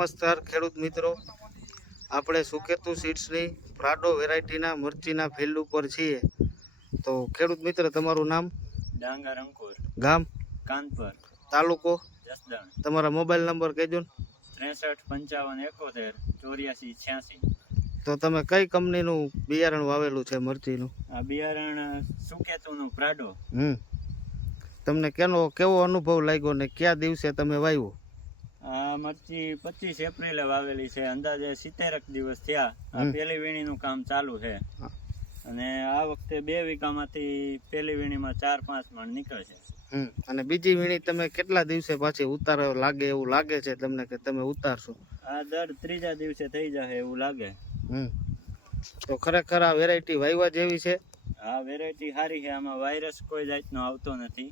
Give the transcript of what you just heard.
નમસ્કાર ખેડૂત મિત્રો, આપણે સુકેતુ સીડ્સની પ્રાડો વેરાયટીના મરચીના ફિલ્ડ ઉપર છીએ. તો ખેડૂત મિત્ર, તમારું નામ? ડાંગર અંકુર, ગામ? કાનપર, તાલુકો? જસદણ. તમારા મોબાઈલ નંબર કહેજો ને. 63 55 71 84 86. તો તમે કઈ કંપનીનું બિયારણ વાવેલું છે મરચીનું? આ બિયારણ સુકેતુનું પ્રાડો. તમને કેવો અનુભવ લાગ્યો ને કયા દિવસે તમે વાવ્યું? આ મરચી 25 એપ્રિલે વાવેલી છે. અંદાજે 70 દિવસ થયા. આ પહેલી વીણીનું કામ ચાલુ છે અને આ વખતે 2 વીઘામાંથી પહેલી વીણીમાં 4-5 મણ નીકળશે. અને બીજી વીણી તમે કેટલા દિવસે પાછી ઉતારો લાગે એવું લાગે છે તમને કે તમે ઉતારશો? આ દર ત્રીજા દિવસે થઈ જશે એવું લાગે. તો ખરેખર આ વેરાયટી વાવ્યા જેવી છે. આ વેરાયટી સારી છે. આમાં વાયરસ કોઈ જાતનો આવતો નથી.